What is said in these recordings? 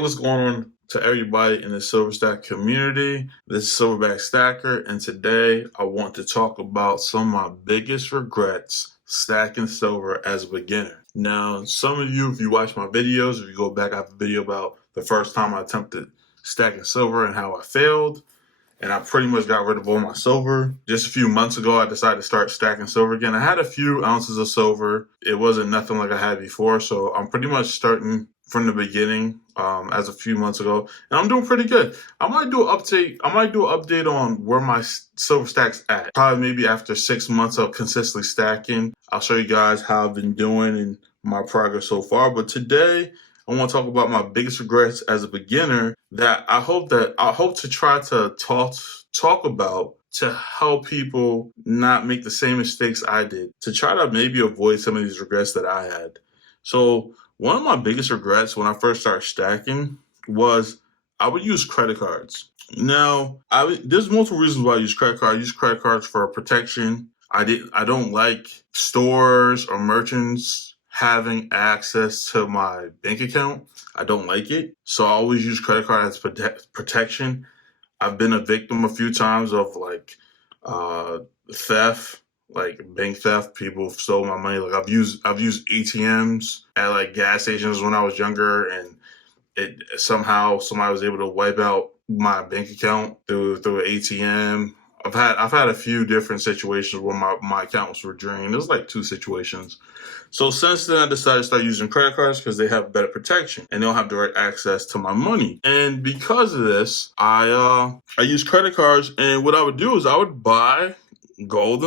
what's going on to everybody in the Silver Stack community? This is Silverback Stacker, and today I want to talk about some of my biggest regrets stacking silver as a beginner. Now, some of you, if you watch my videos, if you go back, I have a video about the first time I attempted stacking silver and how I failed. And I pretty much got rid of all my silver. Just a few months ago, I decided to start stacking silver again. I had a few ounces of silver. It wasn't nothing like I had before, so I'm pretty much starting from the beginning as a few months ago, and I'm doing pretty good. I might do an update on where my silver stack's at. Probably maybe after 6 months of consistently stacking, I'll show you guys how I've been doing and my progress so far. But today, I want to talk about my biggest regrets as a beginner that I hope to try to talk about to help people not make the same mistakes I did, to try to maybe avoid some of these regrets that I had. So one of my biggest regrets when I first started stacking was I would use credit cards. Now, there's multiple reasons why I use credit cards. I use credit cards for protection. I don't like stores or merchants having access to my bank account. I don't like it. So I always use credit card as protection. I've been a victim a few times of theft, like bank theft. People have stolen my money. Like I've used ATMs at like gas stations when I was younger, and somehow somebody was able to wipe out my bank account through an ATM. I've had a few different situations where my accounts were drained. It was like 2 situations. So since then, I decided to start using credit cards because they have better protection and they don't have direct access to my money. And because of this, I use credit cards. And what I would do is I would buy gold,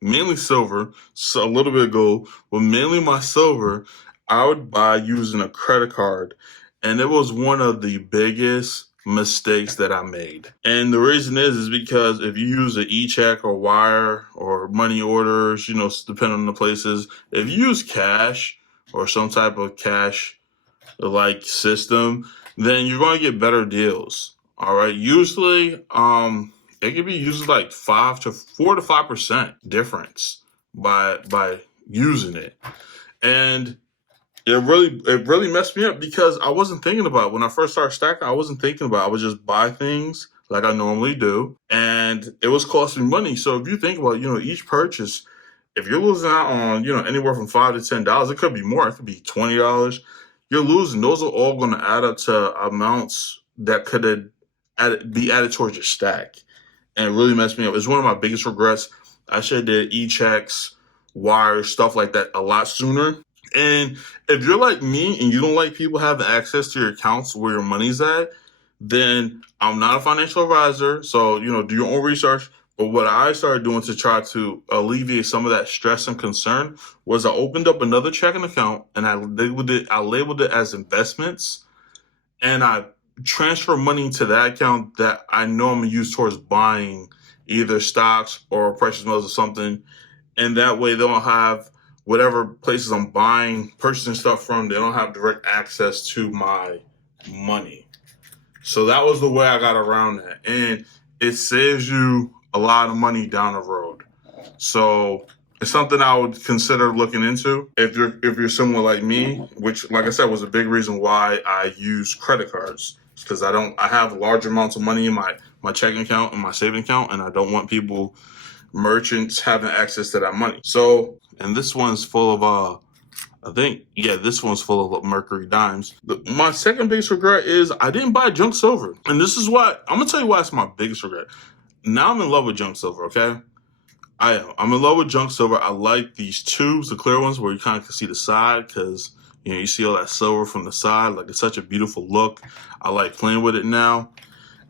mainly silver, so a little bit of gold, but mainly my silver, I would buy using a credit card. And it was one of the biggest mistakes that I made. And the reason is because if you use an e-check or wire or money orders, depending on the places, if you use cash or some type of cash like system, then you're going to get better deals. All right. Usually, it can be usually like 4 to 5% difference by using it. And it really messed me up because I wasn't thinking about it. When I first started stacking, I wasn't thinking about it. I would just buy things like I normally do, and it was costing money. So if you think about, each purchase, if you're losing out on, anywhere from $5 to $10, it could be more. It could be $20. You're losing. Those are all going to add up to amounts that could be added towards your stack, and it really messed me up. It's one of my biggest regrets. I should have did e-checks, wires, stuff like that a lot sooner. And if you're like me and you don't like people having access to your accounts where your money's at, then I'm not a financial advisor. So, do your own research. But what I started doing to try to alleviate some of that stress and concern was I opened up another checking account and I labeled it as investments. And I transfer money to that account that I know I'm going to use towards buying either stocks or precious metals or something. And that way they don't have whatever places I'm purchasing stuff from, they don't have direct access to my money. So that was the way I got around that. And it saves you a lot of money down the road. So it's something I would consider looking into if you're someone like me, which, like I said, was a big reason why I use credit cards. Because I have large amounts of money in my checking account and my saving account, and I don't want merchants having access to that money. So, and this one's full of this one's full of mercury dimes. My second biggest regret is I didn't buy junk silver. And this is why, I'm going to tell you why it's my biggest regret. Now I'm in love with junk silver, okay? I'm in love with junk silver. I like these tubes, the clear ones where you kind of can see the side because, you see all that silver from the side. Like, it's such a beautiful look. I like playing with it now.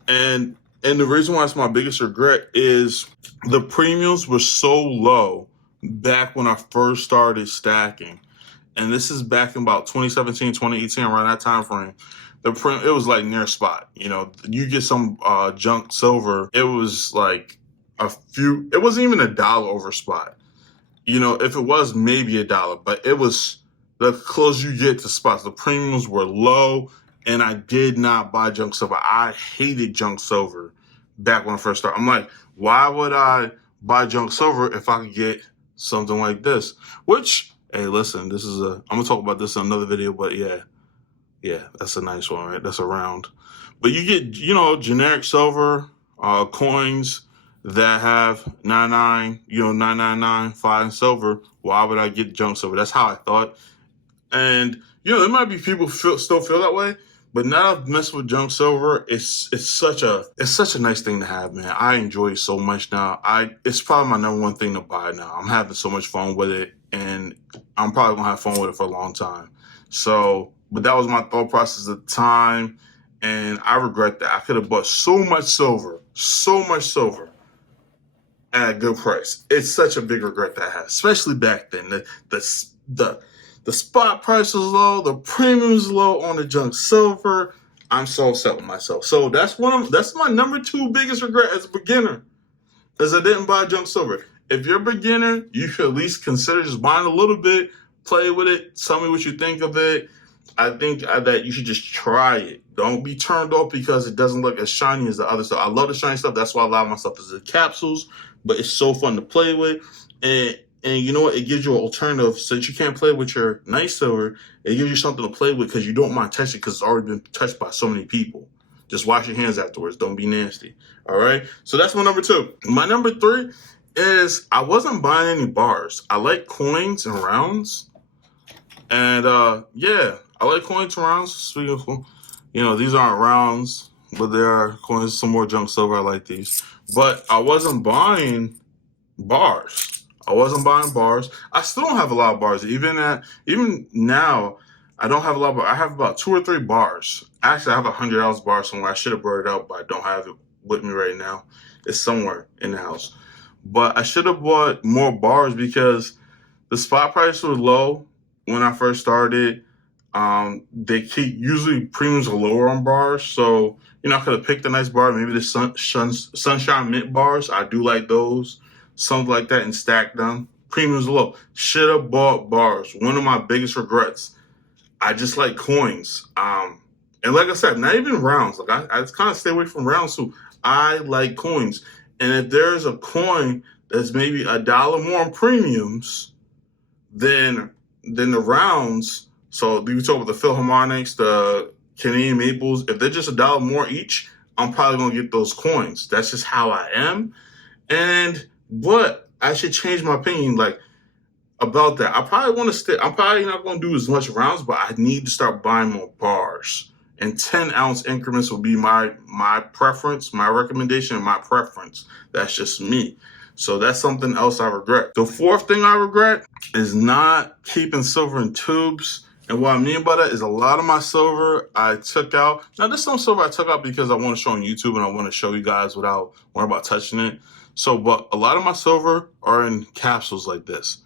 And the reason why it's my biggest regret is the premiums were so low back when I first started stacking. And this is back in about 2017, 2018, around that time frame. It was like near spot. You get some junk silver. It was like it wasn't even $1 over spot. If it was maybe $1, but it was the closer you get to spots. The premiums were low, and I did not buy junk silver. I hated junk silver back when I first started. I'm like, why would I buy junk silver if I could get something like this? Which, hey, listen, I'm going to talk about this in another video, but yeah, Yeah, that's a nice one, right? That's a round. But you get, generic silver coins that have 99, 999, fine silver. Why would I get junk silver? That's how I thought. And there might be people still feel that way, but now I've messed with junk silver. It's such a nice thing to have, man. I enjoy it so much now. It's probably my number one thing to buy now. I'm having so much fun with it, and I'm probably gonna have fun with it for a long time. So, but that was my thought process at the time, and I regret that. I could have bought so much silver at a good price. It's such a big regret that I had, especially back then. The spot price was low, the premium was low on the junk silver. I'm so upset with myself. So that's my number two biggest regret as a beginner, is I didn't buy junk silver. If you're a beginner, you should at least consider just buying a little bit, play with it, tell me what you think of it. I think that you should just try it. Don't be turned off because it doesn't look as shiny as the other stuff. I love the shiny stuff. That's why a lot of my stuff is the capsules, but it's so fun to play with. And you know what? It gives you an alternative. Since you can't play with your nice silver, it gives you something to play with because you don't mind touching because it's already been touched by so many people. Just wash your hands afterwards. Don't be nasty. All right? So that's my number two. My number three is I wasn't buying any bars. I like coins and rounds. And yeah, I like coins and rounds. Speaking of, these aren't rounds, but they are coins. Some more junk silver. I like these. But I wasn't buying bars. I still don't have a lot of bars. Even now, I don't have a lot of bars. I have about 2 or 3 bars. Actually, I have $100 bar somewhere. I should have brought it out, but I don't have it with me right now. It's somewhere in the house. But I should have bought more bars because the spot price was low when I first started. Usually premiums are lower on bars, so I could have picked a nice bar. Maybe the Sunshine Mint bars. I do like those. Something like that, and stack them. Premiums low. Should have bought bars. One of my biggest regrets. I just like coins. And like I said, not even rounds. Like I just kind of stay away from rounds too. I like coins. And if there's a coin that's maybe $1 more on premiums than the rounds, so we talk about the Philharmonics, the Canadian Maples, if they're just $1 more each, I'm probably gonna get those coins. That's just how I am. But I should change my opinion, about that. I'm probably not going to do as much rounds, but I need to start buying more bars. And 10-ounce increments will be my preference, my recommendation, and my preference. That's just me. So that's something else I regret. The fourth thing I regret is not keeping silver in tubes. And what I mean by that is a lot of my silver I took out. Now, there's some silver I took out because I want to show on YouTube and I want to show you guys without worrying about touching it. So, but a lot of my silver are in capsules like this.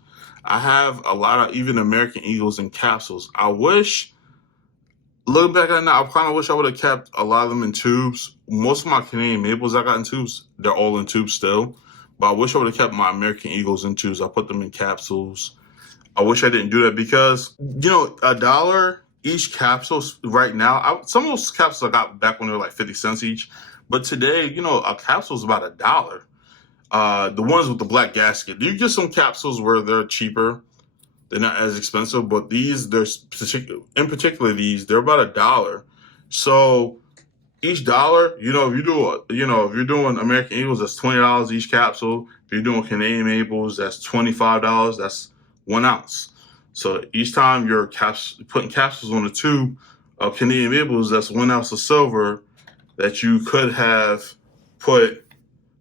I have a lot of even American Eagles in capsules. Looking back at it now, I kind of wish I would have kept a lot of them in tubes. Most of my Canadian Maples I got in tubes, they're all in tubes still. But I wish I would have kept my American Eagles in tubes. I put them in capsules. I wish I didn't do that because, $1 each capsule right now. Some of those capsules I got back when they were like 50 cents each. But today, a capsule is about $1. The ones with the black gasket. You get some capsules where they're cheaper. They're not as expensive, but these, in particular these, they're about $1. So each dollar, if you're doing American Eagles, that's $20 each capsule. If you're doing Canadian Maples, that's $25. That's 1 ounce. So each time you're putting capsules on the tube of Canadian Maples, that's 1 ounce of silver that you could have put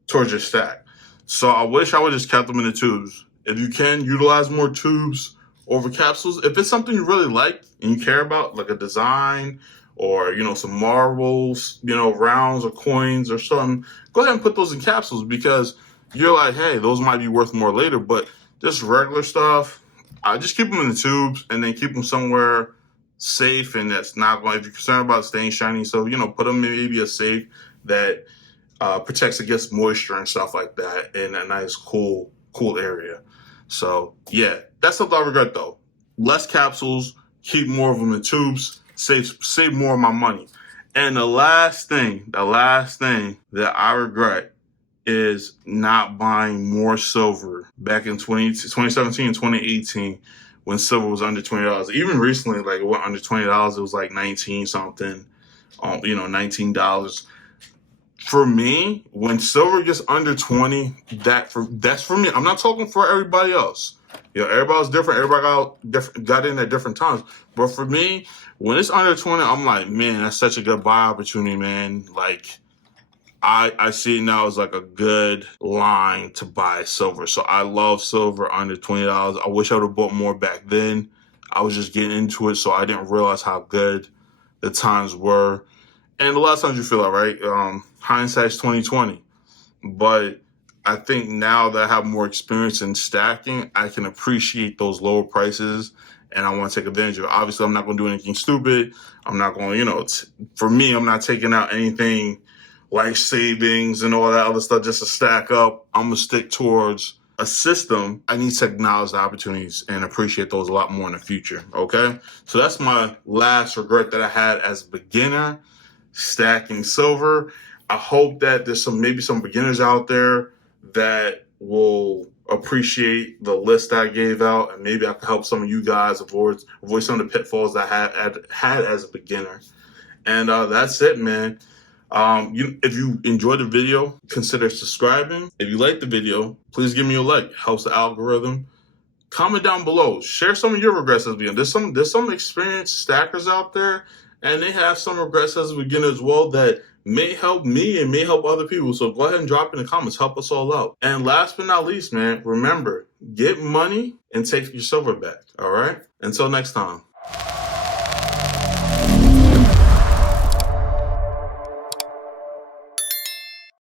towards your stack. So I wish I would just kept them in the tubes. If you can, utilize more tubes over capsules. If it's something you really like and you care about, like a design or, some marbles, rounds or coins or something, go ahead and put those in capsules because you're like, hey, those might be worth more later. But just regular stuff, I just keep them in the tubes and then keep them somewhere safe and that's not going, if you're concerned about staying shiny. So, put them in maybe a safe that protects against moisture and stuff like that in a nice, cool area. So, yeah, that's something I regret, though. Less capsules, keep more of them in tubes, save more of my money. And the last thing that I regret is not buying more silver back in 2017 and 2018 when silver was under $20. Even recently, like it went under $20. It was like 19 something, $19. For me, when silver gets under 20, that's for me. I'm not talking for everybody else. Everybody's different. Everybody got in at different times. But for me, when it's under 20, I'm like, man, that's such a good buy opportunity, man. Like, I see it now as like a good line to buy silver. So I love silver under $20. I wish I would have bought more back then. I was just getting into it, so I didn't realize how good the times were. And a lot of times you feel that, right? Hindsight's 2020. But I think now that I have more experience in stacking, I can appreciate those lower prices, and I want to take advantage of it. Obviously, I'm not going to do anything stupid. I'm not going, for me, I'm not taking out anything like savings and all that other stuff just to stack up. I'm going to stick towards a system. I need to acknowledge the opportunities and appreciate those a lot more in the future, okay? So that's my last regret that I had as a beginner, stacking silver. I hope that there's maybe some beginners out there that will appreciate the list I gave out, and maybe I can help some of you guys avoid some of the pitfalls that I had as a beginner. And that's it, man. If you enjoyed the video, consider subscribing. If you like the video, please give me a like. It helps the algorithm. Comment down below. Share some of your regrets as a beginner. There's some experienced stackers out there, and they have some regrets as a beginner as well that may help me and may help other people. So go ahead and drop in the comments. Help us all out. And last but not least, man, remember, get money and take your silver back. All right? Until next time.